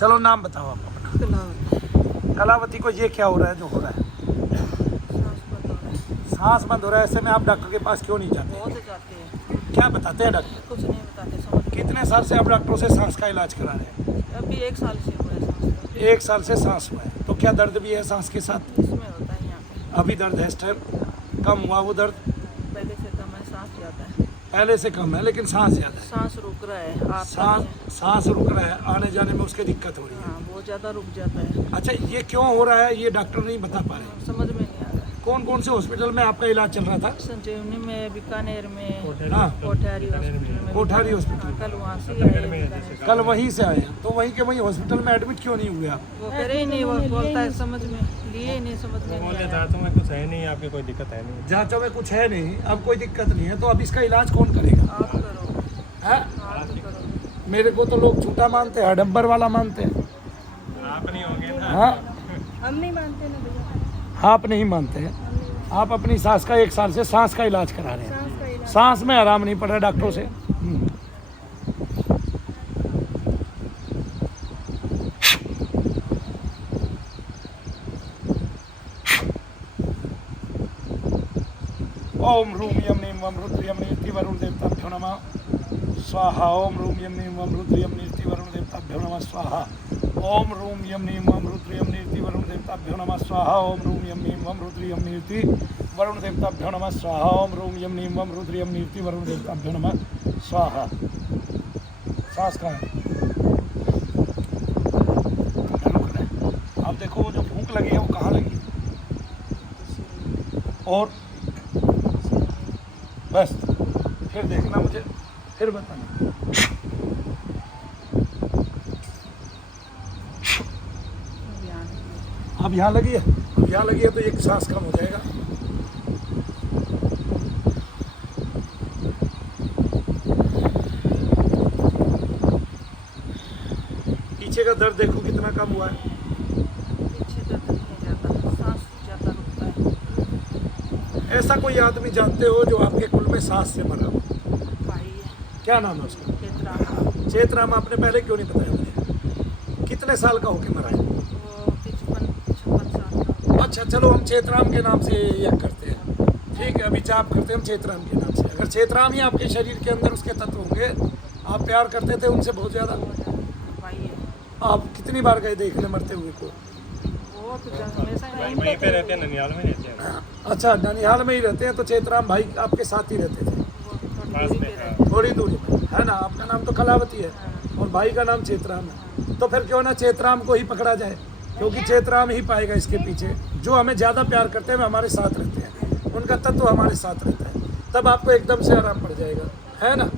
चलो नाम बताओ आप अपना। कलावती। कलावती को ये क्या हो रहा है जो हो रहा है? सांस बंद हो रहा है। सांस बंद हो रहा है। ऐसे में आप डॉक्टर के पास क्यों नहीं जाते? बहुत जाते हैं। क्या बताते हैं डॉक्टर? कुछ नहीं बताते, समझ में। कितने साल से आप डॉक्टरों से सांस का इलाज करा रहे हैं? अभी 1 साल से हुआ है सांस का। 1 साल से सांस हुआ है। तो क्या दर्द भी है सांस के साथ? इसमें होता है यहाँ पे। अभी दर्द है स्टर? कम हुआ वो दर्द? पहले से कम है, सांस ज़्यादा है। पहले से कम है लेकिन सांस ज़्यादा है। सांस रुक रहा है, आता नहीं है। सांस रुक रहा है, आने जाने में उसकी दिक्कत हो रही है। हाँ, बहुत ज़्यादा रुक जाता है। अच्छा, ये क्यों हो रहा है ये डॉक्टर नहीं बता पा रहे? समझ में नहीं आ रहा है। कौन कौन से हॉस्पिटल में आपका इलाज चल रहा था? संजीवनी में, बीकानेर में, हाँ, कोठारी हॉस्पिटल में। कोठारी हॉस्पिटल। हाँ, कल वहाँ से आए बीकानेर। कल वहीं से आए हैं। तो वहीं के वहीं हॉस्पिटल में एडमिट क्यों नहीं हुए आप? वो करे ही नहीं, वो बोलता है समझ में लिए ही नहीं, समझ में नहीं बोले आया। दांतों में कुछ है नहीं, आपकी कोई दिक्कत है नहीं। जांचों में कुछ है नहीं, अब कोई दिक्कत नहीं है, तो अब इसका इलाज कौन करेगा? आप करो, है? आप ही करो। मेरे को तो लोग झूठा मानते हैं, हडब्बर वाला मानते हैं। आप नहीं होंगे ना। हाँ, हम नहीं मानते ना भैया। आप नहीं मानते हैं। आप अपनी सास का 1 साल से सांस का इलाज करा रहे हैं। सांस का इलाज। सांस में आराम नहीं पड़ रहा डॉक्टरों से। ओम रूम यमनीम वम रुद्र यमनीति वरुण देवताभ्यो नमः स्वाहा। ओम रूम यमनीम वम रुद्र यमनीति वरुण देवताभ्यो नमः स्वाहा। ओम रूम यमनीम वम रुद्र यमनीति वरुण देवताभ्यो नमः स्वाहा। ओम रूम यमनीम वम रुद्र यमनीति वरुण देवताभ्यो नमः स्वाहा। ओम रूम यमनीम वम रुद्र यमनीति वरुण देवताभ्यो नमः स्वाहा। सांस कहाँ है? आप देखो वो जो भूख लगी है वो कहाँ लगी है? और बस फिर देखना मुझे, फिर बताना। अब यहाँ लगी है, अब यहाँ लगी है तो एक सांस कम हो जाएगा। पीछे का दर्द देखो कितना कम हुआ है। पीछे दर्द नहीं जाता, सांस ज़्यादा रुकता है। ऐसा कोई आदमी जानते हो जो आपके कुल में सांस से मरा हो? भाई है, क्या नाम है उसका? चेतरा। चेतराम। आपने पहले क्यों नहीं बताया मुझे? कितने साल का होके मरा है? वो 55-56 साल का। अच्छा चलो, हम चेतराम के नाम से यह करते हैं। ठीक है, अभी जाप करते हैं हम चेतराम के नाम से। अगर चेतराम ही आपके शरीर के अंदर उसके तत्व होंगे, आप प्यार करते थे उनसे बहुत ज़्यादा। भाई है। आप कितनी बार गए देखने मरते हुए को? वो तो हमेशा भाई यहीं वहीं पे पे रहते हैं, ननिहाल में रहते हैं। अच्छा, ननिहाल में ही रहते हैं। तो चेतराम भाई आपके साथ ही रहते थे? वो थोड़ी पास दूरी में पे रहते हैं। थोड़ी दूरी में, है ना? आपका नाम तो कलावती है और भाई का नाम चेतराम है। तो फिर क्यों ना चेतराम को ही पकड़ा जाए, क्योंकि चेतराम ही पाएगा इसके पीछे। जो हमें ज़्यादा प्यार करते हैं, वे हमारे साथ रहते हैं, उनका तत्व हमारे साथ रहता है, तब आपको एकदम से आराम पड़ जाएगा, है ना?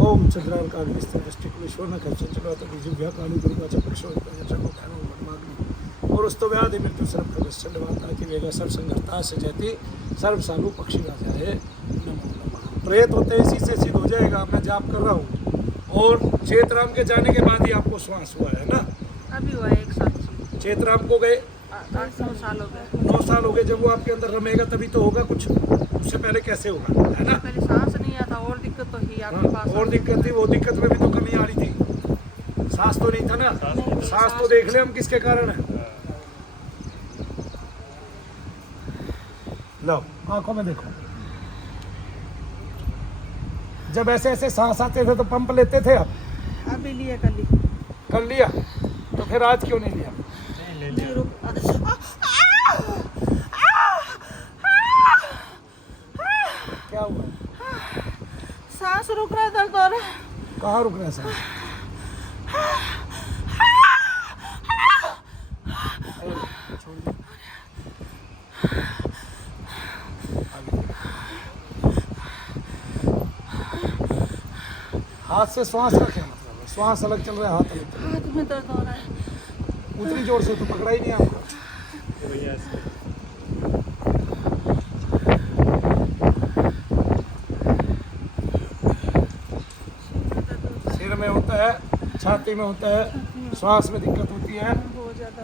ओम चंद्राल का विस्तार दृष्टिकुलेश्वर न कर चंचलो तो बीजुभ्या काली दुर्गा चपक्षो चको ध्यानो मनमाग्नि और उस्तो व्याधि मृत्यु सर्व प्रगस्चंडवाता की वेगा सर्व संघर्ता से जयति सर्व सालू पक्षी राजाए नमो नमः। प्रेत होते इसी से सिद्ध हो जाएगा। मैं जाप कर रहा हूँ और चेतराम के जाने के बाद ही आपको श्वास हुआ है ना? अभी हुआ है 1 साल से। चेतराम को गए 8-9 साल हो गए। 9 साल हो गए। जब वो आपके अंदर रमेगा तभी तो होगा कुछ, उससे पहले कैसे होगा, है ना? पहले सांस नहीं आता और दिक्कत तो ही आपके पास। और दिक्कत थी, वो दिक्कत में भी तो कमी आ रही थी। सांस तो नहीं था ना? सांस तो देख ले हम किसके कारण है। लो आंखों में देखो, जब ऐसे ऐसे सांस आते थे तो पंप लेते थे आप? अभी लिए कल ही। कर लिया, तो फिर आज क्यों नहीं लिया? नहीं रुक। क्या हुआ? सांस रुक रहा है, दर्द हो रहा है। कहाँ रुक रहा है सांस? छोड़ दो। आगे। हाथ से श्वास का क्या मतलब है? श्वास अलग चल रहा है, हाथ अलग चल रहा हाथ में दर्द हो रहा है। है। उतनी जोर से तो पकड़ा ही नहीं आपको। भैया ऐसे सिर में होता है, छाती में होता है, श्वास में दिक्कत होती है। बहुत ज्यादा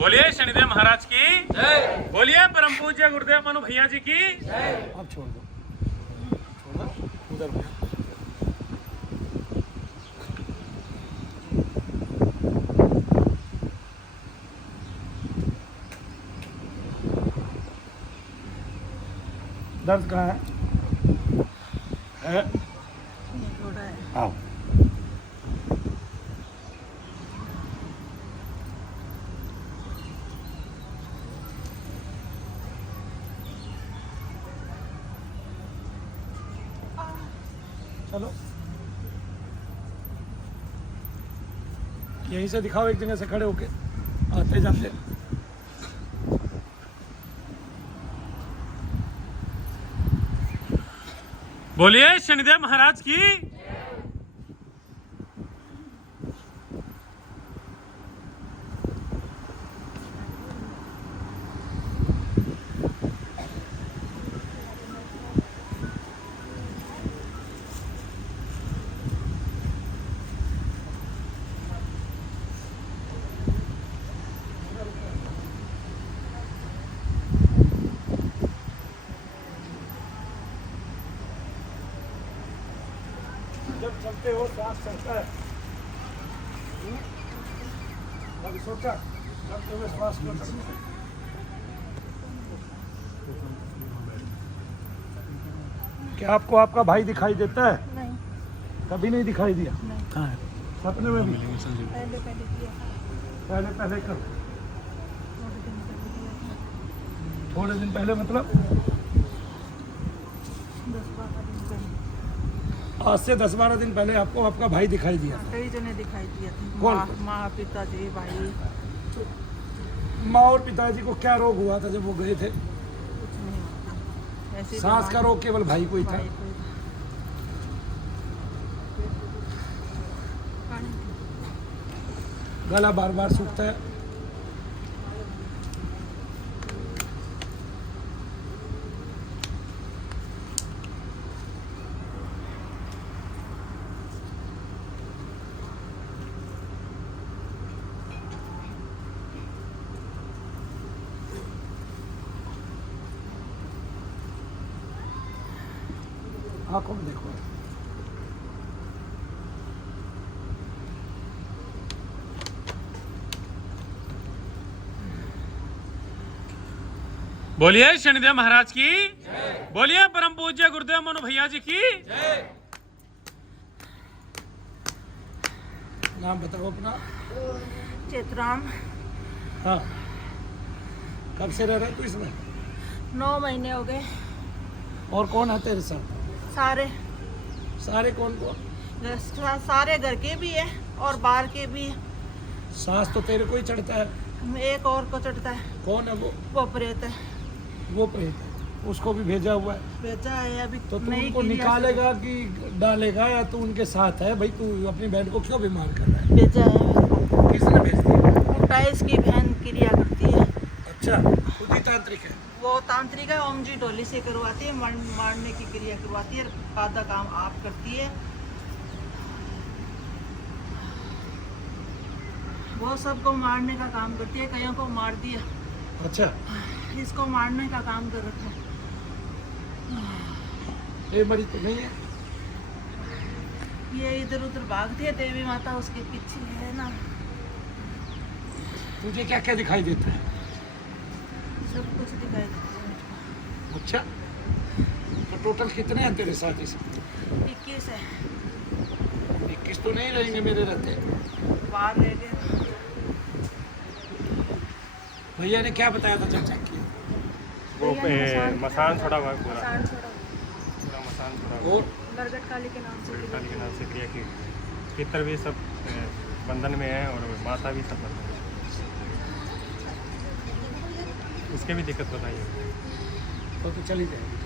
बोलिए शनिदेव महाराज की जय। बोलिए परम पूज्य गुरुदेव मनु भैया जी की। अब छोड़ दो, छोड़ दो, उधर में। दर्द कहाँ है? हो रहा है। आओ। चलो यहीं से दिखाओ, एक जगह से खड़े होके आते जाते। बोलिए शनिदेव महाराज की। जब चलते हो सांस चलता है। कभी सोचा चलते हुए श्वास क्यों चलता है? क्या आपको आपका भाई दिखाई देता है? नहीं कभी नहीं दिखाई दिया? नहीं। कहाँ है? सपने में भी? पहले पहले किया था। पहले पहले कब? थोड़े दिन पहले किया था। थोड़े दिन पहले मतलब 10-12 दिन पहले। आज से 10-12 दिन पहले आपको आपका भाई दिखाई दिया। कई जने दिखाई दिए थे। कौन? माँ, पिताजी, भाई। माँ और पिताजी को क्या रोग हुआ था जब वो गए थे? कुछ नहीं होता। ऐसे ही सांस का रोग केवल भाई को ही था। भाई को ही। गला बार बार सूखता है। आंखों में देखो। बोलिए शनिदेव महाराज की। बोलिए परम पूज्य गुरुदेव मनु भैया जी की। नाम बताओ अपना। चितराम। हाँ, कब से रह रहे तू इसमें? 9 महीने हो गए। और कौन है तेरे साथ? सारे सारे कौन कौन? सारे घर के भी है और बाहर के भी है। सांस तो तेरे को ही चढ़ता है। एक और को चढ़ता है। कौन है वो? वो प्रेत है। वो प्रेत है, उसको भी भेजा हुआ है। भेजा है अभी। तो तू नहीं उनको किया। निकालेगा कि डालेगा, या तू उनके साथ है? भाई तू अपनी बहन को क्यों बीमार कर रहा है? भेजा है मेरे किसने भेज दिया? को। टाइल्स की बहन क्रिया करती है। अच्छा, खुद ही तांत्रिक है। वो तांत्रिक है। ओम जी डोली से करवाती है। मारने की क्रिया करवाती है। आधा काम आप करती है। वो सबको मारने का काम करती है। कईयों को मार दिया। अच्छा, इसको मारने का काम कर रखा है। ये मरीज तो नहीं है? ये इधर उधर भागती है। देवी माता उसके पीछे है ना। तुझे क्या क्या दिखाई देता है? सब कुछ दिखाई देता है मुझको। अच्छा, तो टोटल कितने हैं तेरे साथ इस? 21 है। 21 तो नहीं रहेंगे मेरे रहते। बाहर रह गए। भैया ने क्या बताया था जब चेक किया? वो मसान छोड़ा हुआ है पूरा। मसान छोड़ा। पूरा मसान छोड़ा हुआ और बरगद काली के नाम से। है। के नाम से क्रिया की। पितर भी सब बंधन में है और माता भी सब बंधन में है। उसके भी दिक्कत बताइए। तो चली जाएगी।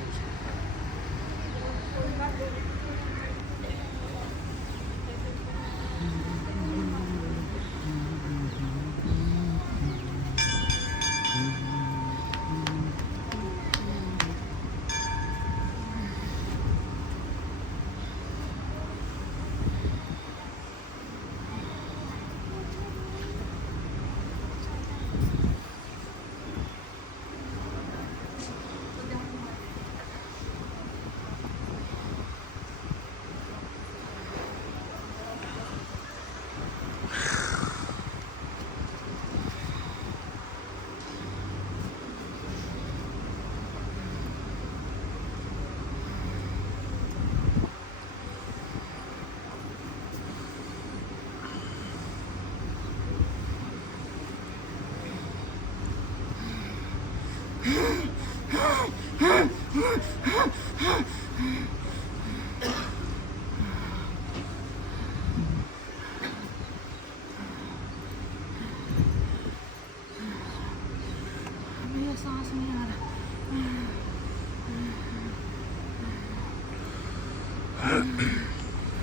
मेरा सांस नहीं आ रहा।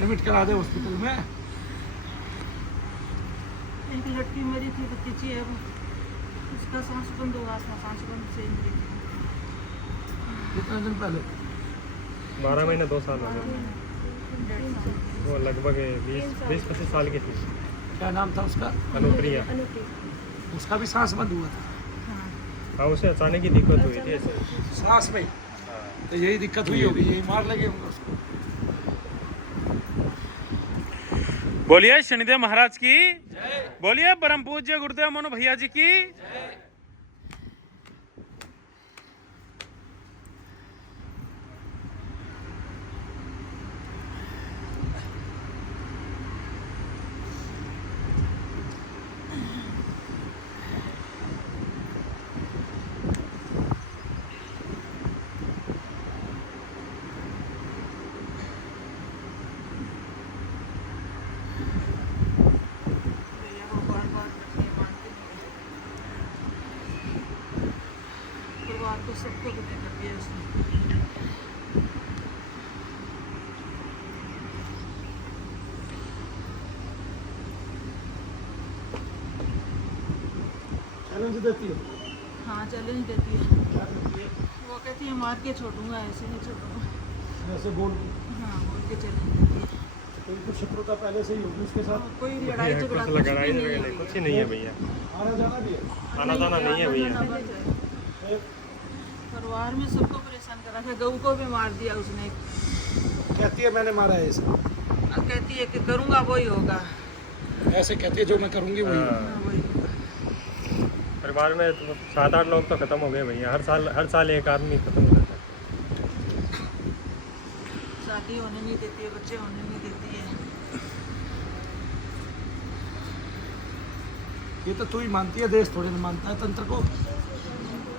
एडमिट करा दे हॉस्पिटल में। एक लड़की मरी थी भतीजी है वो, उसका सांस बंद हुआ था, सांस बंद से मरी थी। कितने दिन पहले? 12 महीने 2 साल हो गए। 1.5 साल। वो लगभग 20-25 साल की थी। क्या नाम था उसका? अनुप्रिया। उसका भी सांस बंद हुआ था। हाँ। हाँ, उसे अचानक ही दिक्कत हुई थी ऐसे। सांस में हाँ। तो यही दिक्कत हुई होगी, यही मार लगे होंगे उसको। बोलिए शनिदेव महाराज की, बोलिए परम पूज्य गुरुदेव मनु भैया जी की। भैया को बार-बार रखने मानते नहीं है। परिवार को सबको बदले कर दिया उसने। चैलेंज देती हो? हाँ, चैलेंज देती है। क्या करती है? वो कहती है मार के छोड़ूंगा, ऐसे नहीं छोड़ूंगा। ऐसे बोल हाँ, बोल के चैलेंज देती है। कोई तो शत्रुता पहले से ही होगी उसके साथ। और कोई लड़ाई झगड़ा कुछ कुछ लड़ाई भी नहीं झगड़ा है। नहीं, कुछ ही नहीं है भैया। आना जाना भी है। आना जाना नहीं है भैया। आना बंद है। फिर परिवार में सबको परेशान करा था, गऊ को भी मार दिया उसने। कहती है मैंने मारा है इसे। अब कहती है कि करूँगा वही होगा। ऐसे कहती है जो मैं करूंगी वही होगा। हाँ। हाँ, वही होगा। परिवार में 7-8 लोग तो खत्म हो गए भैया। हर साल एक आदमी खत्म हो जाता है। शादी होने नहीं देती है, बच्चे होने नहीं देती है। ये तो तू ही मानती है, देश थोड़ी ना मानता है तंत्र को।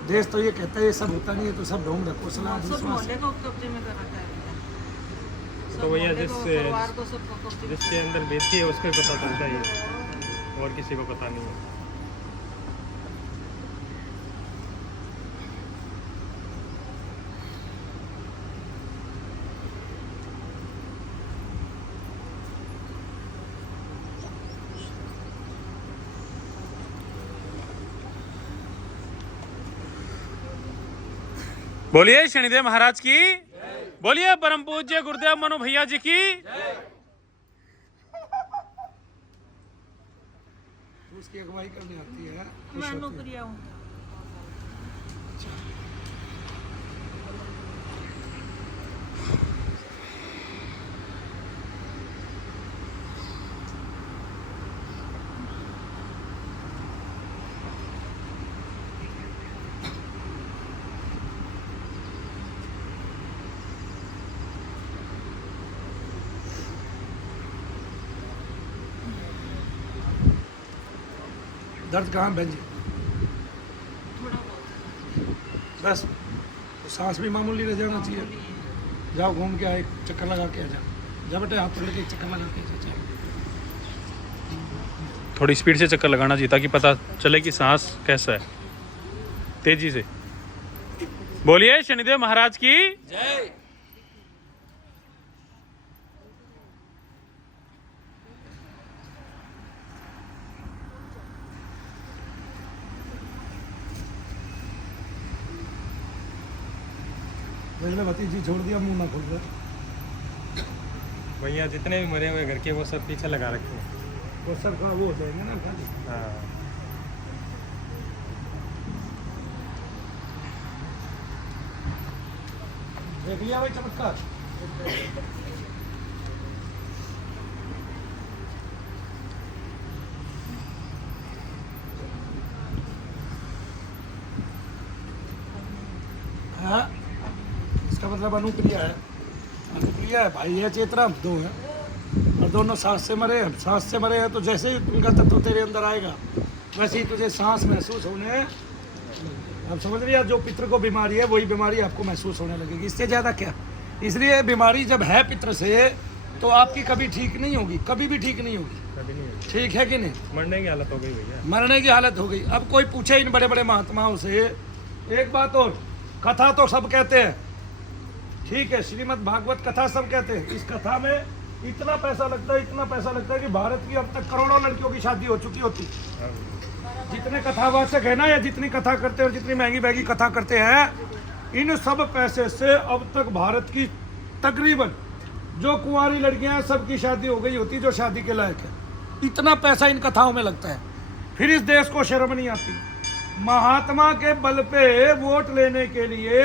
देश तो ये कहता है ये सब होता नहीं है, तो सब ढोंग रखो सलाह सब विश्वास। मोहल्ले को कब्जे में कर रखा है भैया। सब तो भैया मोहल्ले को, परिवार को सबको कब्जे में। जिसके अंदर बेचती है उसको ही पता चलता है, और किसी को पता नहीं है। बोलिए शनिदेव महाराज की, बोलिए परम पूज्य गुरुदेव मनु भैया जी की। तो उसकी अगुवाई करनी आती है। मैं नौकरिया हूँ। दर्द कहाँ बहन जी? थोड़ा बहुत बस तो सांस भी मामूली रह जाना चाहिए। मामूली है। जाओ घूम के आए, एक चक्कर लगा के आ जा। जा बेटे, हाथ पकड़ के एक चक्कर लगा के आ जा। थोड़ी स्पीड से चक्कर लगाना चाहिए ताकि पता चले कि सांस कैसा है, तेजी से। बोलिए शनिदेव महाराज की, पहले भतीजी छोड़ दिया, मुंह ना खोल रहा। भैया जितने भी मरे हुए घर के वो सब पीछे लगा रखे हैं। वो सब का वो हो जाएंगे ना खाली। हाँ देख लिया भाई चमत्कार। हाँ, इसका मतलब अनुप्रिया है, अनुप्रिया है भाई, ये चेतना दो है और दोनों सांस से मरे हैं। सांस से मरे हैं तो जैसे ही उनका तत्व तेरे अंदर आएगा वैसे ही तुझे सांस महसूस होने, अब समझ रही है, जो पितृ को बीमारी है वही बीमारी आपको महसूस होने लगेगी, इससे ज़्यादा क्या। इसलिए बीमारी जब है पितृ से तो आपकी कभी ठीक नहीं होगी, कभी भी ठीक नहीं होगी। कभी नहीं हुई। ठीक है कि नहीं? मरने की हालत हो गई भैया। मरने की हालत हो गई। अब कोई पूछे इन बड़े बड़े महात्माओं से एक बात और, कथा तो सब कहते हैं, ठीक है, श्रीमद् भागवत कथा सब कहते हैं, इस कथा में इतना पैसा लगता है, इतना पैसा लगता है कि भारत की अब तक करोड़ों लड़कियों की शादी हो चुकी होती। जितने कथावाचक है ना, या जितनी कथा करते हैं और जितनी महंगी महंगी कथा करते हैं, इन सब पैसे से अब तक भारत की तकरीबन जो कुंवारी लड़कियां हैं सबकी शादी हो गई होती जो शादी के लायक है। इतना पैसा इन कथाओं में लगता है, फिर इस देश को शर्म नहीं आती। महात्मा के बल पे वोट लेने के लिए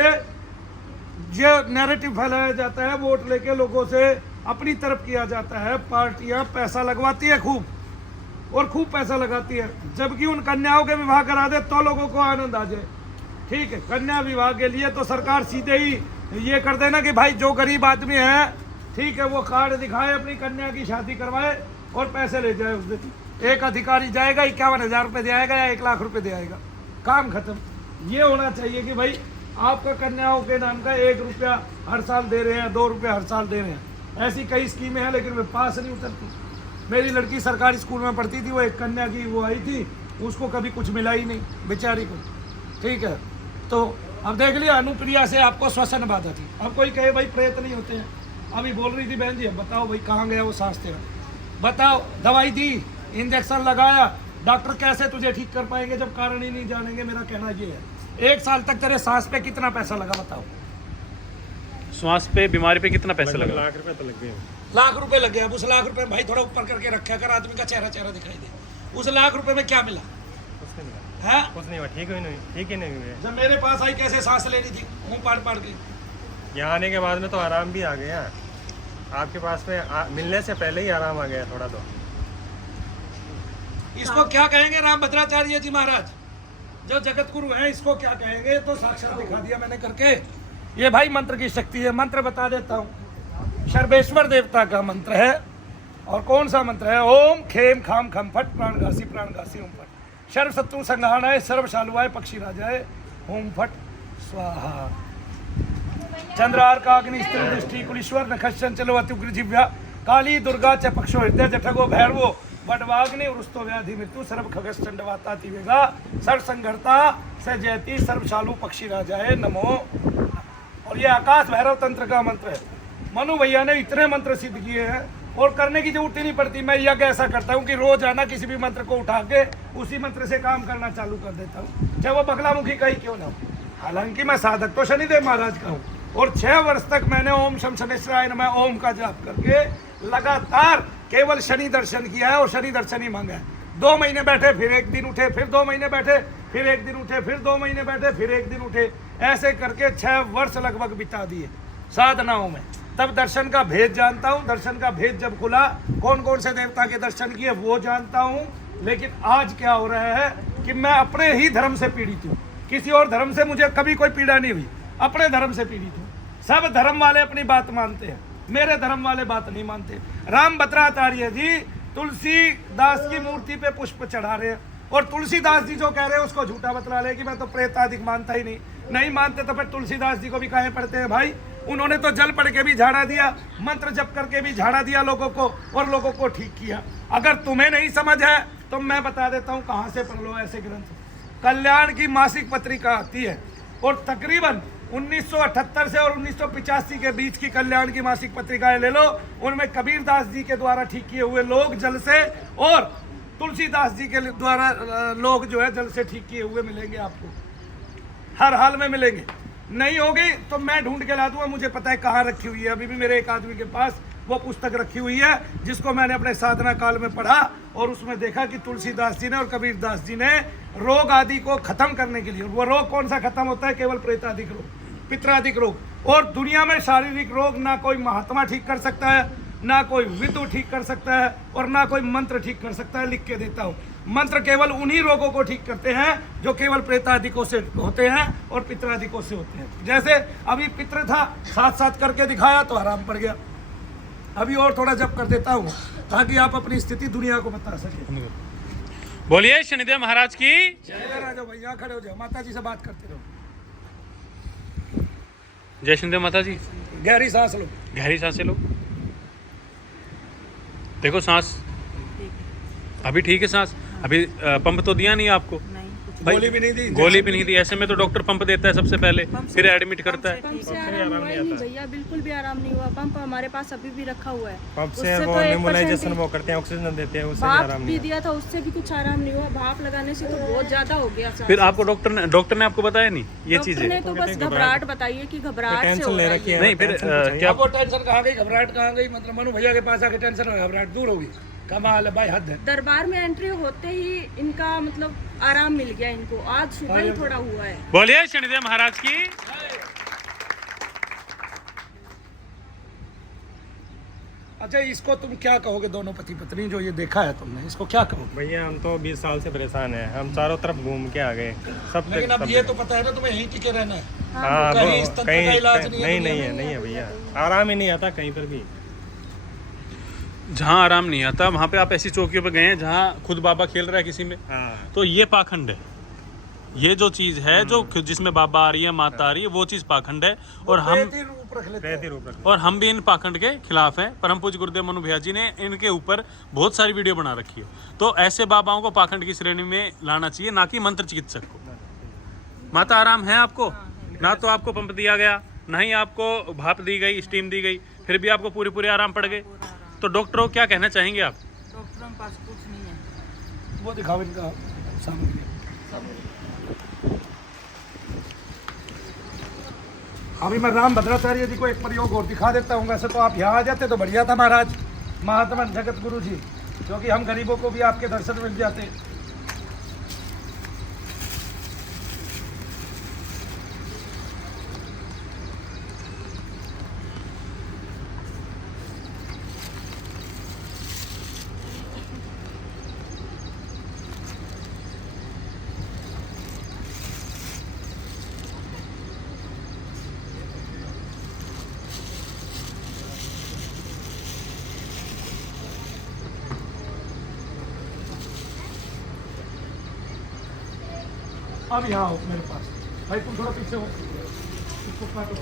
जो नैरेटिव फैलाया जाता है, वोट लेके लोगों से अपनी तरफ किया जाता है, पार्टियां पैसा लगवाती है खूब और खूब पैसा लगाती है, जबकि उन कन्याओं के विवाह करा दे तो लोगों को आनंद आ जाए। ठीक है, कन्या विवाह के लिए तो सरकार सीधे ही ये कर देना कि भाई जो गरीब आदमी है, ठीक है, वो कार्ड दिखाए, अपनी कन्या की शादी करवाए और पैसे ले जाए उस दिन। एक अधिकारी जाएगा 51,000 रुपये दे आएगा या 1 लाख रुपये दे आएगा, काम खत्म। ये होना चाहिए कि भाई आपका कन्याओं के नाम का 1 रुपया हर साल दे रहे हैं, 2 रुपये हर साल दे रहे हैं। ऐसी कई स्कीमें हैं लेकिन वे पास नहीं उतरती। मेरी लड़की सरकारी स्कूल में पढ़ती थी, वो एक कन्या की वो आई थी, उसको कभी कुछ मिला ही नहीं बेचारी को। ठीक है, तो अब देख लिया, अनुप्रिया से आपको श्वसन बाधा थी। अब कोई कहे भाई प्रेत नहीं होते हैं, अभी बोल रही थी बहन जी, अब बताओ भाई कहाँ गया वो सांस तेरा, बताओ। दवाई दी, इंजेक्शन लगाया, डॉक्टर कैसे तुझे ठीक कर पाएंगे जब कारण ही नहीं जानेंगे। मेरा कहना ये है, 1 साल तक तेरे सांस पे कितना पैसा लगा बताओ? श्वास पे, बीमारी पे कितना पैसा लगा? 1 लाख रुपए तो लग गए। लाख रुपए लग गया। अब उस लाख रुपए भाई थोड़ा ऊपर करके रखा कर, आदमी का चेहरा चेहरा दिखाई दे। उस लाख रुपए में क्या मिला? कुछ नहीं मिला, है कुछ नहीं हुआ, ठीक ही नहीं, ठीक ही नहीं हुए। जब मेरे पास आई कैसे सांस लेनी थी, मुंह पाड़ के। यहाँ आने के बाद में तो आराम भी आ गया, आपके पास में मिलने से पहले ही आराम आ गया थोड़ा। तो इसको क्या कहेंगे रामभद्राचार्य जी महाराज, जो जगत गुरु हैं, इसको क्या कहेंगे? तो साक्षात दिखा दिया मैंने करके। ये भाई मंत्र की शक्ति है। मंत्र बता देता हूँ, सर्वेश्वर देवता का मंत्र है। और कौन सा मंत्र है? ओम खेम खाम खम फट प्राणघासी ओम फट सर्व शत्रु संहाराय सर्व शालुआय पक्षी राजाय ओम फट स्वाहा। चंद्रार का अग्नि स्त्री दृष्टि कुलीश्वर नखश्चन चलवति उग्र जिव्या काली दुर्गा च पक्षो हृदय जठगो भैरवो वडवाग्नि उरुस्तो व्याधि मृत्यु सर्व खगस चंडवाता तिवेगा सर्व संघर्ता स जयति सर्व शालु पक्षी राजाए नमो। और ये आकाश भैरव तंत्र का मंत्र है। मनु भैया ने इतने मंत्र सिद्ध किए हैं और करने की जरूरत ही नहीं पड़ती। मैं यज्ञ ऐसा करता हूँ कि रोज आना किसी भी मंत्र को उठा के उसी मंत्र से काम करना चालू कर देता हूँ, चाहे वो बगलामुखी का ही क्यों ना हो। हालांकि मैं साधक तो शनिदेव महाराज का हूँ और 6 वर्ष तक मैंने ओम शम शनेश्वराय नमः ओम का जाप करके लगातार केवल शनि दर्शन किया है और शनि दर्शन ही मांगा है। 2 महीने बैठे, फिर 1 दिन उठे, फिर 2 महीने बैठे, फिर 1 दिन उठे, फिर 2 महीने बैठे, फिर 1 दिन उठे, ऐसे करके 6 वर्ष लगभग बिता दिए साधनाओं में। तब दर्शन का भेद जानता हूँ। दर्शन का भेद जब खुला, कौन कौन से देवता के दर्शन किए वो जानता हूँ। लेकिन आज क्या हो रहा है कि मैं अपने ही धर्म से पीड़ित हूँ, किसी और धर्म से मुझे कभी कोई पीड़ा नहीं हुई, अपने धर्म से पीड़ित हूँ। सब धर्म वाले अपनी बात मानते हैं, मेरे धर्म वाले बात नहीं मानते। रामभद्राचार्य जी तुलसीदास की मूर्ति पे पुष्प चढ़ा रहे हैं और तुलसीदास जी जो कह रहे हैं उसको झूठा बतला रहे कि मैं तो प्रेत आदि मानता ही नहीं मानते तो फिर तुलसीदास जी को भी काहे पढ़ते हैं भाई? उन्होंने तो जल पढ़ के भी झाड़ा दिया, मंत्र जप करके भी झाड़ा दिया लोगों को और लोगों को ठीक किया। अगर तुम्हें नहीं समझ है तो मैं बता देता हूँ कहाँ से पढ़ लो ऐसे ग्रंथ। कल्याण की मासिक पत्रिका आती है और तकरीबन 1978 से और 1985 के बीच की कल्याण की मासिक पत्रिकाएं ले लो, उनमें कबीरदास जी के द्वारा ठीक किए हुए लोग जल से और तुलसीदास जी के द्वारा लोग जो है जल से ठीक किए हुए मिलेंगे आपको, हर हाल में मिलेंगे। नहीं होगी तो मैं ढूंढ के ला दूंगा, मुझे पता है कहाँ रखी हुई है। अभी भी मेरे एक आदमी के पास वो पुस्तक रखी हुई है जिसको मैंने अपने साधना काल में पढ़ा और उसमें देखा कि तुलसीदास जी ने और कबीरदास जी ने रोग आदि को खत्म करने के लिए, वो रोग कौन सा खत्म होता है? केवल प्रेतादिक रोग, पितरादिक रोग। और दुनिया में शारीरिक रोग ना कोई महात्मा ठीक कर सकता है, ना कोई विद्व ठीक कर सकता है और ना कोई मंत्र ठीक कर सकता है। लिख के देता हूँ, मंत्र केवल उन्हीं रोगों को ठीक करते हैं जो केवल प्रेतादिकों से होते हैं और पितरादिकों से होते हैं। जैसे अभी पितृ था, साथ साथ करके दिखाया तो आराम पड़ गया। अभी और थोड़ा जप कर देता हूँ ताकि आप अपनी स्थिति दुनिया को बता सके। बोलिए शनिदेव महाराज की। इधर आ जाओ भैया, खड़े हो जाओ, माता जी से बात करते रहो। जय शनिदेव माता जी। गहरी सांस लो। गहरी सांसें लो। देखो सांस अभी ठीक है। सांस अभी पंप तो दिया नहीं आपको? नहीं कुछ भाई, गोली भी नहीं दी? गोली भी नहीं दी। ऐसे में तो डॉक्टर पंप देता है सबसे पहले, फिर एडमिट करता है। पंप से आराम हुआ ही नहीं भैया, बिल्कुल भी आराम नहीं हुआ। पंप हमारे पास अभी भी रखा हुआ है। पंप से उससे वो तो 1% नेबुलाइजेशन वो करते हैं, ऑक्सीजन देते हैं, उससे भी भाप आराम भी नहीं दिया था, उससे भी कुछ आराम नहीं हुआ। भाप लगाने से तो बहुत ज्यादा हो गया। फिर आपको डॉक्टर ने आपको बताया नहीं ये डॉक्टर चीजें? ने तो बस घबराहट बताई है कि घबराहट से टेंशन हो ले रहा रखी है। है। नहीं फिर टेंशन क्या अब वो टेंशन कहाँ गई, घबराहट कहाँ गई? मतलब मनु भैया के पास आके टेंशन हो, घबराहट दूर होगी। कमाल है भाई, हद है। दरबार में एंट्री होते ही इनका मतलब आराम मिल गया इनको। आज सुबह ही थोड़ा हुआ है। बोलिए शनिदेव महाराज की। अच्छा, इसको तुम क्या कहोगे? दोनों पति पत्नी जो ये देखा है तुमने, इसको क्या कहोगे? भैया हम तो 20 साल से परेशान हैं, हम चारों तरफ घूम के आ गए सब। लेकिन अब ये तो पता है ना तुम्हें यहीं टिके रहना है। हाँ कहीं इस तंत्र का कहीं इलाज नहीं है नहीं दुनिया नहीं है भैया, आराम ही नहीं आता कहीं पर भी। जहाँ आराम नहीं आता वहाँ पे आप ऐसी चौकियों पे गए हैं जहाँ खुद बाबा खेल रहा है किसी में, हाँ तो ये पाखंड है। ये जो चीज है जो जिसमें बाबा आ रही है, माता आ रही है, वो चीज पाखंड है। और हम रहती रूप रख लेते हैं। रहती रूप रख। और हम भी इन पाखंड के खिलाफ हैं। परम पूज्य गुरुदेव मनु भैया जी ने इनके ऊपर बहुत सारी वीडियो बना रखी है। तो ऐसे बाबाओं को पाखंड की श्रेणी में लाना चाहिए, ना कि मंत्र चिकित्सक को। माता आराम है आपको? ना तो आपको पंप दिया गया, ना ही आपको भाप दी गई, स्टीम दी गई, फिर भी आपको पूरे आराम पड़ गए। तो डॉक्टरों को क्या कहना चाहेंगे आप? डॉक्टरों के पास कुछ नहीं है। वो दिखाओ इनका सामग्री। अभी मैं राम भद्राचार्य जी को एक प्रयोग और दिखा देता हूँ। वैसे तो आप यहाँ आ जाते तो बढ़िया था महाराज, महात्मा जगत गुरु जी, क्योंकि हम गरीबों को भी आपके दर्शन मिल जाते। अब यहाँ हो मेरे पास। भाई तुम थोड़ा पीछे हो, इसको काटो।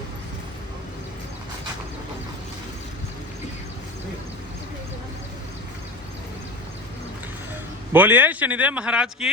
बोलिए शनिदेव महाराज की।